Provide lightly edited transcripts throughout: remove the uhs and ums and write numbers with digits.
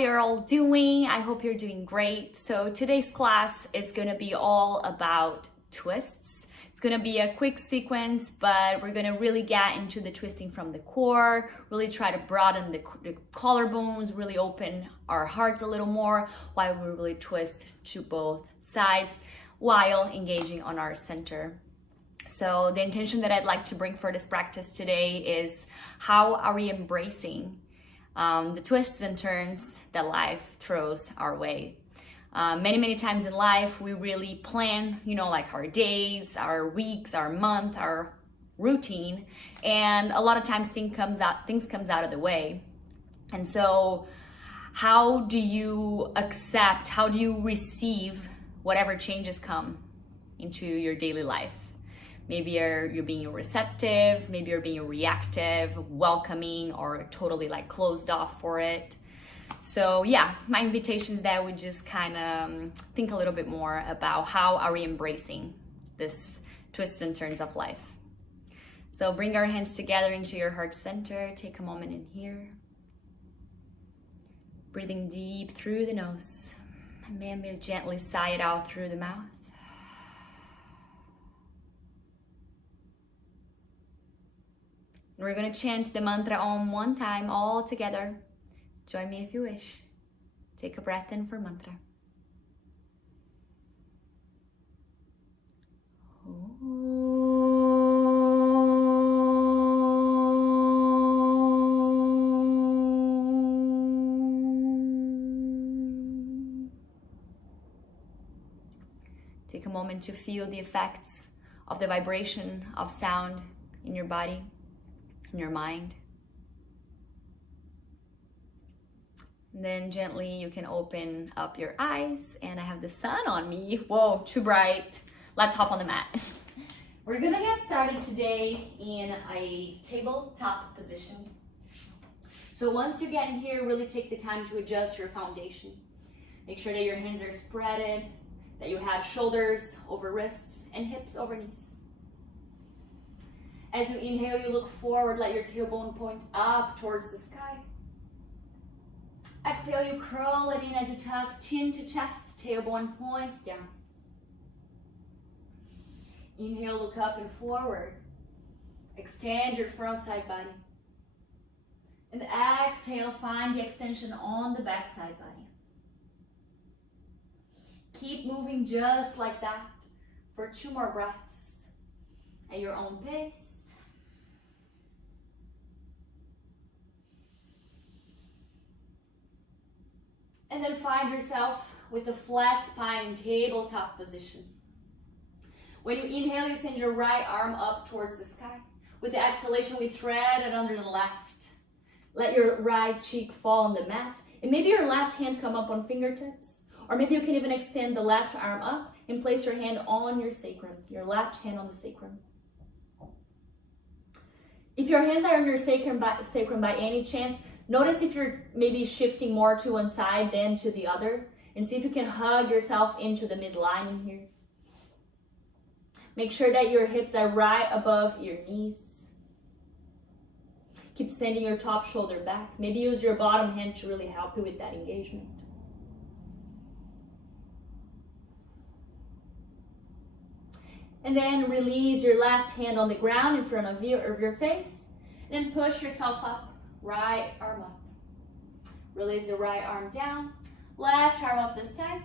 you're all doing. I hope you're doing great. So today's class is going to be all about twists. It's going to be a quick sequence, but we're going to really get into the twisting from the core, really try to broaden the collarbones, really open our hearts a little more while we really twist to both sides while engaging on our center. So the intention that I'd like to bring for this practice today is how are we embracing the twists and turns that life throws our way. Many times in life, we really plan, like our days, our weeks, our month, our routine, and a lot of times things comes out of the way. And so how do you accept, how do you receive whatever changes come into your daily life? Maybe you're being receptive, maybe you're being reactive, welcoming, or totally like closed off for it. So yeah, my invitation is that we just kind of think a little bit more about how are we embracing this twists and turns of life. So bring our hands together into your heart center. Take a moment in here. Breathing deep through the nose. And maybe gently sigh it out through the mouth. We're going to chant the mantra Om one time, all together. Join me if you wish. Take a breath in for mantra. Take a moment to feel the effects of the vibration of sound in your body, in your mind. And then gently you can open up your eyes, and I have the sun on me. Whoa, too bright. Let's hop on the mat. We're gonna get started today in a tabletop position. So once you get in here, really take the time to adjust your foundation. Make sure that your hands are spreaded, that you have shoulders over wrists and hips over knees. As you inhale, you look forward, let your tailbone point up towards the sky. Exhale, you curl it in as you tuck chin to chest, tailbone points down. Inhale, look up and forward. Extend your front side body. And exhale, find the extension on the back side body. Keep moving just like that for 2 more breaths at your own pace. And then find yourself with a flat spine in tabletop position. When you inhale, you send your right arm up towards the sky. With the exhalation, we thread it under the left. Let your right cheek fall on the mat. And maybe your left hand come up on fingertips. Or maybe you can even extend the left arm up and place your hand on your sacrum. Your left hand on the sacrum. If your hands are on your sacrum by any chance, notice if you're maybe shifting more to one side than to the other, and see if you can hug yourself into the midline in here. Make sure that your hips are right above your knees. Keep sending your top shoulder back. Maybe use your bottom hand to really help you with that engagement. And then release your left hand on the ground in front of your face. And then push yourself up. Right arm up. Release the right arm down. Left arm up this time.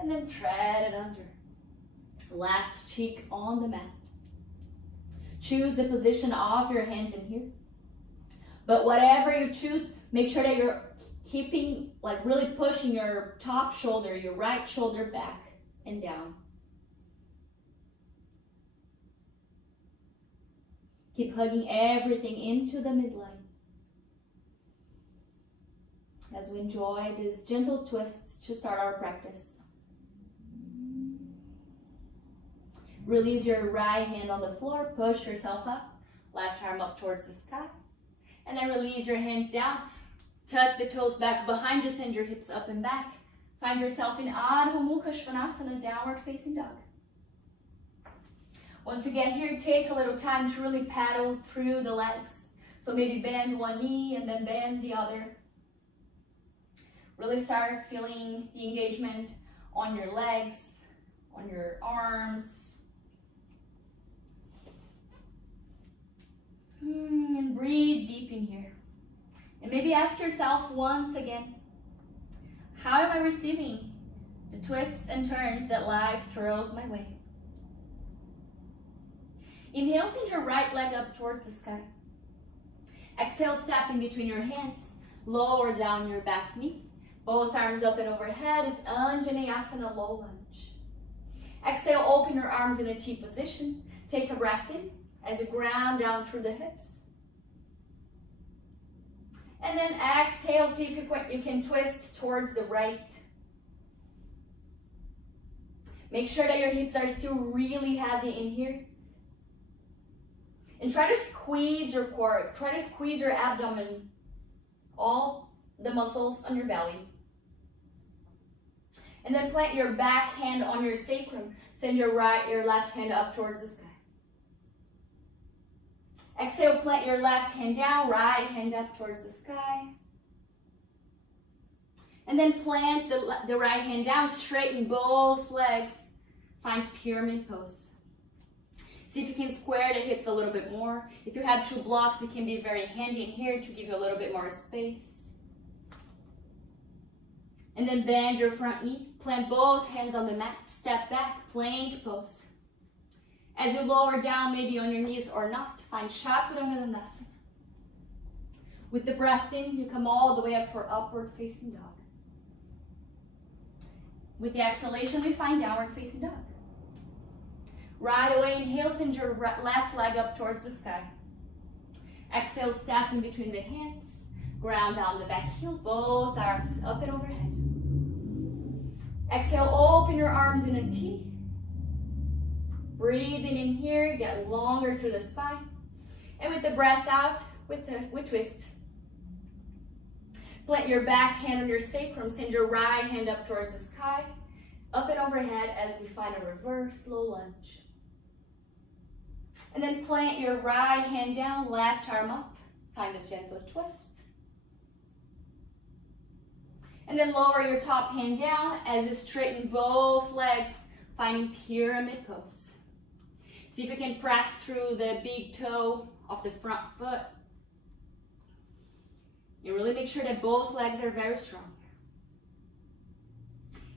And then tread it under. Left cheek on the mat. Choose the position of your hands in here. But whatever you choose, make sure that you're keeping, like really pushing your top shoulder, your right shoulder back and down. Keep hugging everything into the midline. As we enjoy these gentle twists to start our practice. Release your right hand on the floor, push yourself up, left arm up towards the sky. And then release your hands down, tuck the toes back behind you, send your hips up and back. Find yourself in Adho Mukha Svanasana, downward facing dog. Once you get here, take a little time to really paddle through the legs. So maybe bend one knee and then bend the other. Really start feeling the engagement on your legs, on your arms. And breathe deep in here. And maybe ask yourself once again, how am I receiving the twists and turns that life throws my way? Inhale, send your right leg up towards the sky. Exhale, step in between your hands. Lower down your back knee. Both arms up and overhead. It's Anjaneyasana, low lunge. Exhale, open your arms in a T position. Take a breath in as you ground down through the hips. And then exhale, see if you can twist towards the right. Make sure that your hips are still really heavy in here. And try to squeeze your core, try to squeeze your abdomen, all the muscles on your belly. And then plant your back hand on your sacrum. Send your left hand up towards the sky. Exhale, plant your left hand down, right hand up towards the sky. And then plant the right hand down, straighten both legs. Find pyramid pose. See if you can square the hips a little bit more. If you have two blocks, it can be very handy in here to give you a little bit more space. And then bend your front knee. Plant both hands on the mat. Step back, plank pose. As you lower down, maybe on your knees or not, find Chaturanga Dandasana. With the breath in, you come all the way up for upward facing dog. With the exhalation, we find downward facing dog. Right away, inhale, send your left leg up towards the sky. Exhale, step in between the hands. Ground down the back heel, both arms up and overhead. Exhale, open your arms in a T. Breathing in here, get longer through the spine. And with the breath out, with twist. Plant your back hand on your sacrum, send your right hand up towards the sky, up and overhead as we find a reverse low lunge. And then plant your right hand down, left arm up, find a gentle twist. And then lower your top hand down as you straighten both legs, finding pyramid pose. See if you can press through the big toe of the front foot. You really make sure that both legs are very strong.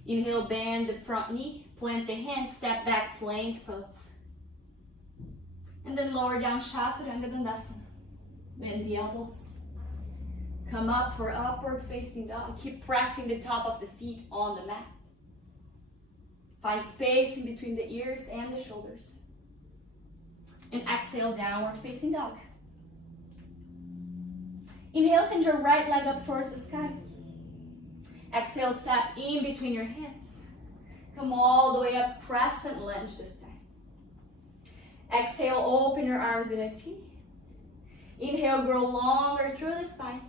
Inhale, bend the front knee, plant the hands, step back, plank pose. And then lower down Chaturanga Dandasana. Bend the elbows. Come up for upward facing dog. Keep pressing the top of the feet on the mat. Find space in between the ears and the shoulders. And exhale, downward facing dog. Inhale, send your right leg up towards the sky. Exhale, step in between your hands. Come all the way up, crescent lunge this time. Exhale, open your arms in a T. Inhale, grow longer through the spine.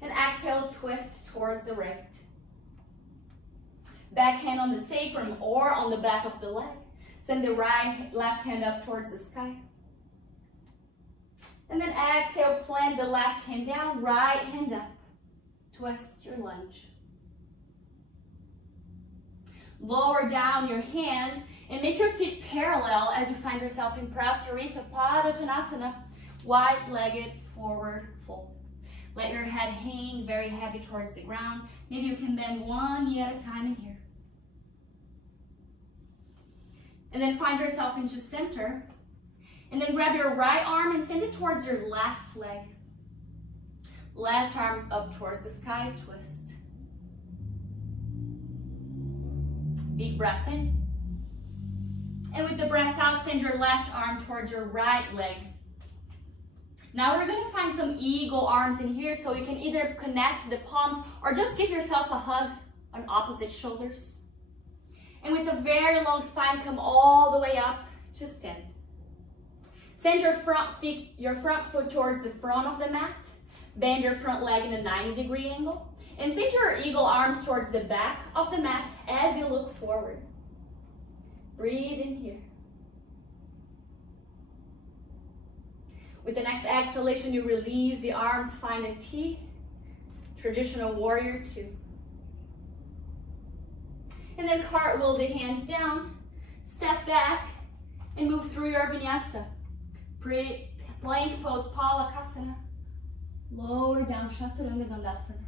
And exhale, twist towards the right. Back hand on the sacrum or on the back of the leg. Send the left hand up towards the sky. And then exhale, plant the left hand down, right hand up. Twist your lunge. Lower down your hand and make your feet parallel as you find yourself in Prasarita Padottanasana, wide-legged forward fold. Let your head hang very heavy towards the ground. Maybe you can bend one knee at a time in here. And then find yourself into center. And then grab your right arm and send it towards your left leg. Left arm up towards the sky, twist. Big breath in. And with the breath out, send your left arm towards your right leg. Now we're going to find some eagle arms in here, so you can either connect the palms or just give yourself a hug on opposite shoulders. And with a very long spine, come all the way up to stand. Send your front foot towards the front of the mat. Bend your front leg in a 90-degree angle. And send your eagle arms towards the back of the mat as you look forward. Breathe in here. With the next exhalation, you release the arms, find a T. Traditional warrior 2. And then cartwheel the hands down, step back, and move through your vinyasa. Plank pose, Palakasana. Lower down, Chaturanga Dandasana.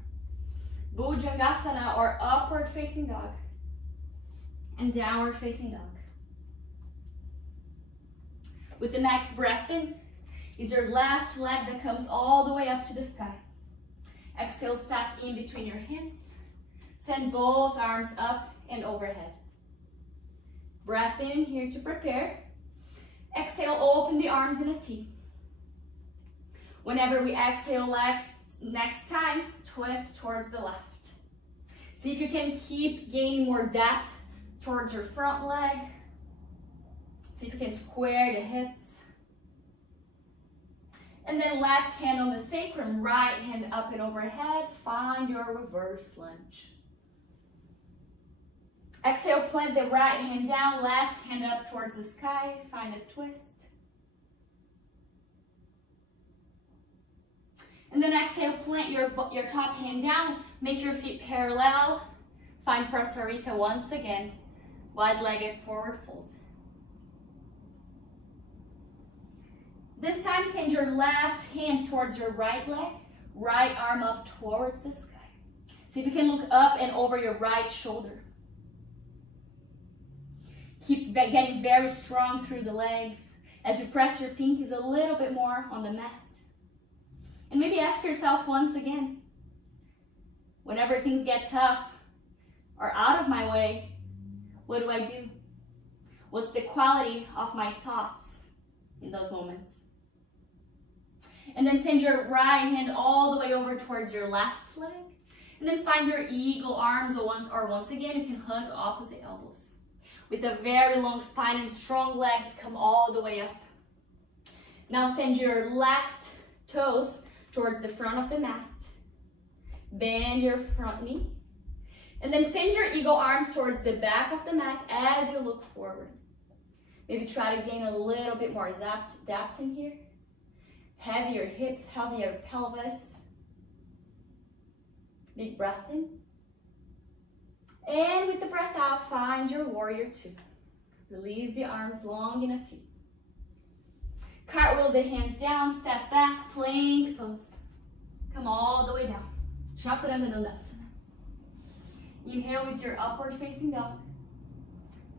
Bhujangasana, or upward facing dog. And downward facing dog. With the next breath in, is your left leg that comes all the way up to the sky. Exhale, step in between your hands. Send both arms up and overhead. Breath in here to prepare. Exhale, open the arms in a T. Whenever we exhale, next time, twist towards the left. See if you can keep gaining more depth towards your front leg. See if you can square the hips. And then left hand on the sacrum, right hand up and overhead. Find your reverse lunge. Exhale, plant the right hand down, left hand up towards the sky. Find a twist. And then exhale, plant your top hand down, make your feet parallel. Find Prasarita once again, wide-legged forward fold. This time, send your left hand towards your right leg, right arm up towards the sky. See if you can look up and over your right shoulder. Keep getting very strong through the legs as you press your pinkies a little bit more on the mat. And maybe ask yourself once again, whenever things get tough or out of my way, what do I do? What's the quality of my thoughts in those moments? And then send your right hand all the way over towards your left leg. And then find your eagle arms, or once again, you can hug opposite elbows. With a very long spine and strong legs, come all the way up. Now send your left toes towards the front of the mat. Bend your front knee. And then send your eagle arms towards the back of the mat as you look forward. Maybe try to gain a little bit more depth in here. Heavier hips, heavier pelvis. Big breath in. And with the breath out, find your warrior two. Release the arms long in a T. Cartwheel the hands down, step back, plank pose. Come all the way down. Chaturanga Dandasana. Inhale with your upward facing dog.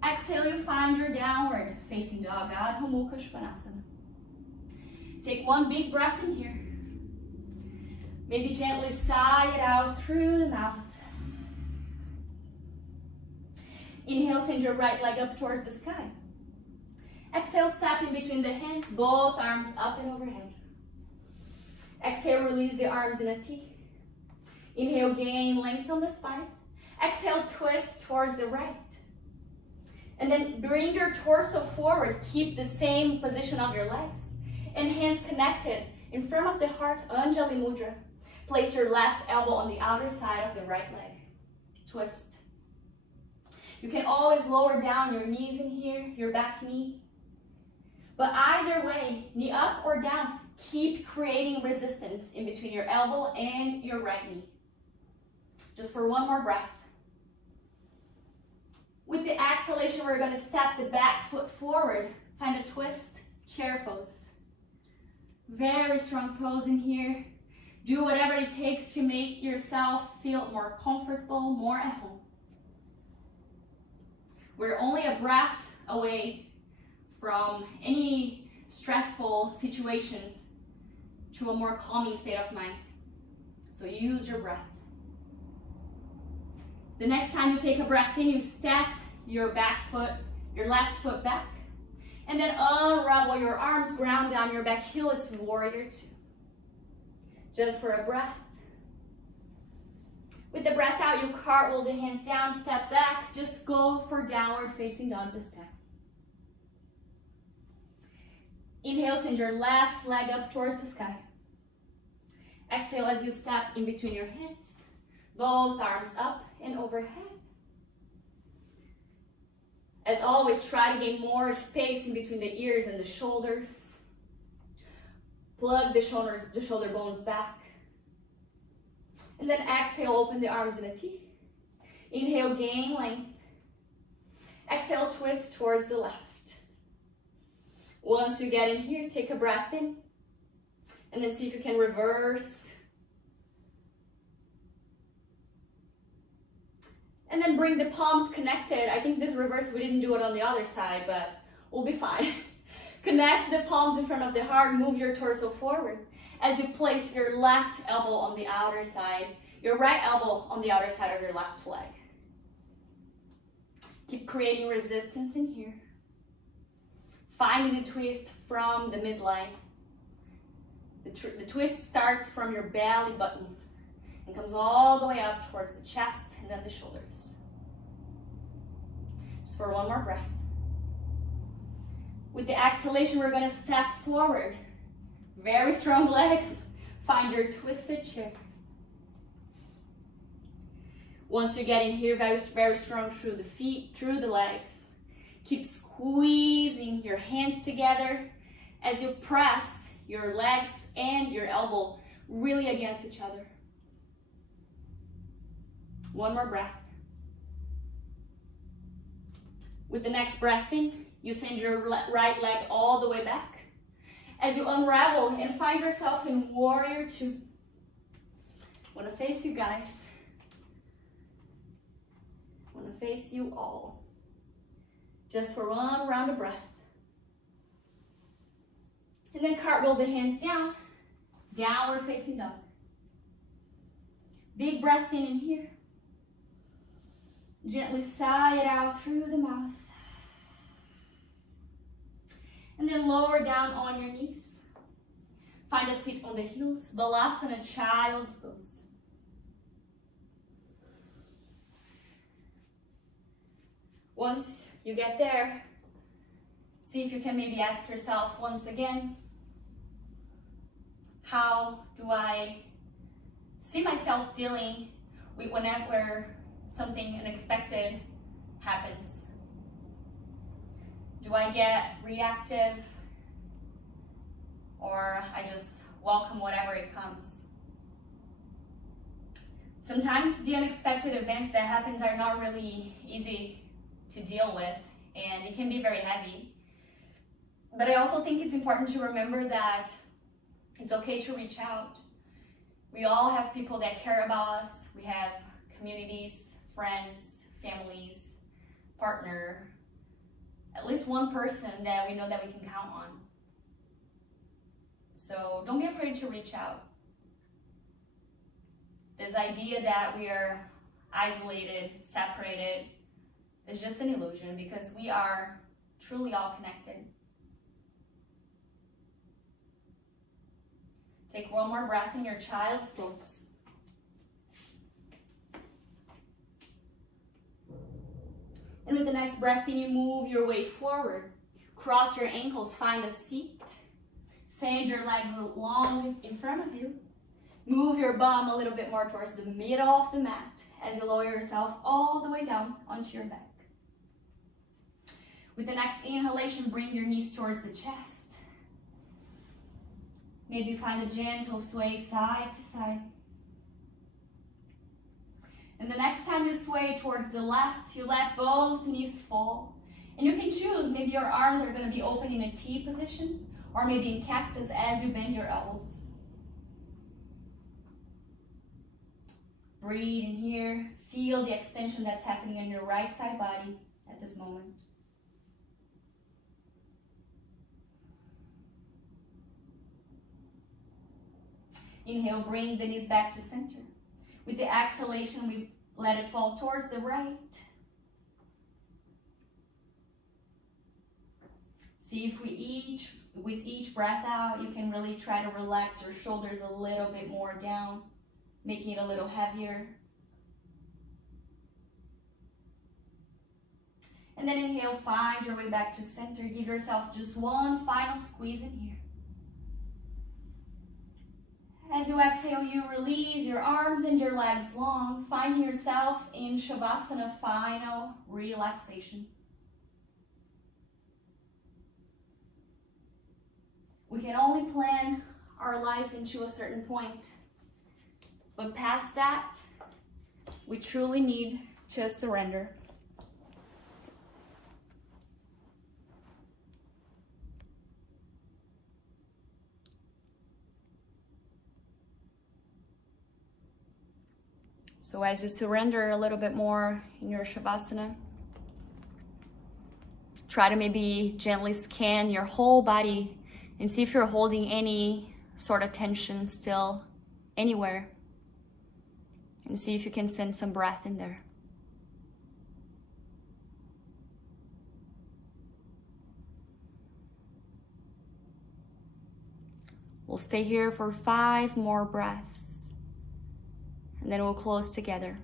Exhale, you find your downward facing dog, Adho Mukha Svanasana. Take one big breath in here. Maybe gently sigh it out through the mouth. Inhale, send your right leg up towards the sky. Exhale, step in between the hands, both arms up and overhead. Exhale, release the arms in a T. Inhale, gain length on the spine. Exhale, twist towards the right. And then bring your torso forward. Keep the same position of your legs. And hands connected in front of the heart, Anjali Mudra. Place your left elbow on the outer side of the right leg. Twist. You can always lower down your knees in here, your back knee. But either way, knee up or down, keep creating resistance in between your elbow and your right knee. Just for one more breath. With the exhalation, we're going to step the back foot forward. Find a twist, chair pose. Very strong pose in here. Do whatever it takes to make yourself feel more comfortable, more at home. We're only a breath away from any stressful situation to a more calming state of mind. So use your breath. The next time you take a breath in, you step your left foot back, and then unravel your arms, ground down your back heel. It's warrior two. Just for a breath. With the breath out, you cartwheel the hands down, step back. Just go for downward facing dog this time. Inhale, send your left leg up towards the sky. Exhale as you step in between your hands. Both arms up and overhead. As always, try to gain more space in between the ears and the shoulders. Plug the shoulder bones back. And then exhale, open the arms in a T. Inhale, gain length. Exhale, twist towards the left. Once you get in here, take a breath in, and then see if you can reverse. And then bring the palms connected. I think this reverse, we didn't do it on the other side, but we'll be fine. Connect the palms in front of the heart, move your torso forward. As you place your left elbow on the outer side, your right elbow on the outer side of your left leg. Keep creating resistance in here. Finding a twist from the midline. The twist starts from your belly button and comes all the way up towards the chest and then the shoulders. Just for one more breath. With the exhalation, we're going to step forward. Very strong legs. Find your twisted chair. Once you get in here, very strong through the feet, through the legs. Keep squeezing your hands together as you press your legs and your elbow really against each other. One more breath. With the next breath in, you send your right leg all the way back. As you unravel and find yourself in Warrior Two. I want to face you guys. I want to face you all. Just for one round of breath. And then cartwheel the hands down. Downward facing dog. Big breath in here. Gently sigh it out through the mouth. And then lower down on your knees. Find a seat on the heels. Balasana, child's pose. Once you get there, see if you can maybe ask yourself once again, how do I see myself dealing with whenever something unexpected happens? Do I get reactive, or I just welcome whatever it comes? Sometimes the unexpected events that happens are not really easy to deal with, and it can be very heavy. But I also think it's important to remember that it's okay to reach out. We all have people that care about us. We have communities, friends, families, partner, at least one person that we know that we can count on. So don't be afraid to reach out. This idea that we are isolated, separated, is just an illusion, because we are truly all connected. Take one more breath in your child's pose. And with the next breath in, you move your way forward. Cross your ankles, find a seat. Send your legs long in front of you. Move your bum a little bit more towards the middle of the mat as you lower yourself all the way down onto your back. With the next inhalation, bring your knees towards the chest. Maybe find a gentle sway side to side. And the next time you sway towards the left, you let both knees fall. And you can choose, maybe your arms are going to be open in a T position, or maybe in cactus as you bend your elbows. Breathe in here. Feel the extension that's happening in your right side body at this moment. Inhale, bring the knees back to center. With the exhalation, we let it fall towards the right. See if with each breath out, you can really try to relax your shoulders a little bit more down, making it a little heavier. And then inhale, find your way back to center. Give yourself just one final squeeze in here. As you exhale, you release your arms and your legs long, finding yourself in Savasana, final relaxation. We can only plan our lives into a certain point, but past that, we truly need to surrender. So as you surrender a little bit more in your Savasana, try to maybe gently scan your whole body and see if you're holding any sort of tension still anywhere. And see if you can send some breath in there. We'll stay here for 5 more breaths, and then we'll close together.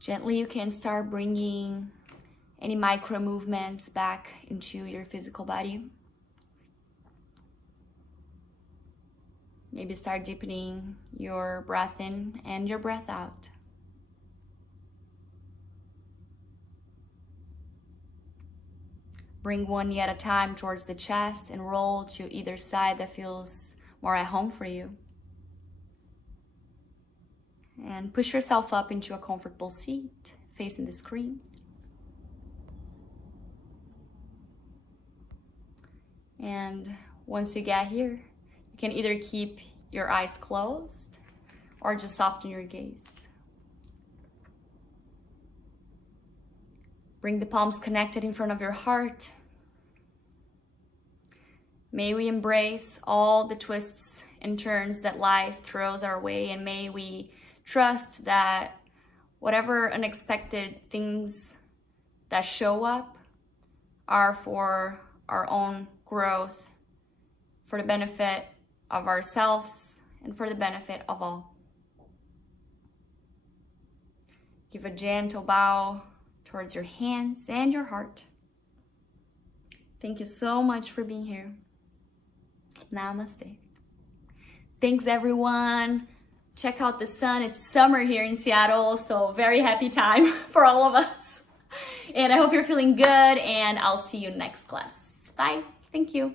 Gently, you can start bringing any micro movements back into your physical body. Maybe start deepening your breath in and your breath out. Bring one knee at a time towards the chest and roll to either side that feels more at home for you. And push yourself up into a comfortable seat, facing the screen. And once you get here, you can either keep your eyes closed or just soften your gaze. Bring the palms connected in front of your heart. May we embrace all the twists and turns that life throws our way, and may we trust that whatever unexpected things that show up are for our own growth, for the benefit of ourselves and for the benefit of all. Give a gentle bow towards your hands and your heart. Thank you so much for being here. Namaste. Thanks, everyone. Check out the sun. It's summer here in Seattle, so very happy time for all of us. And I hope you're feeling good, and I'll see you next class. Bye. Thank you.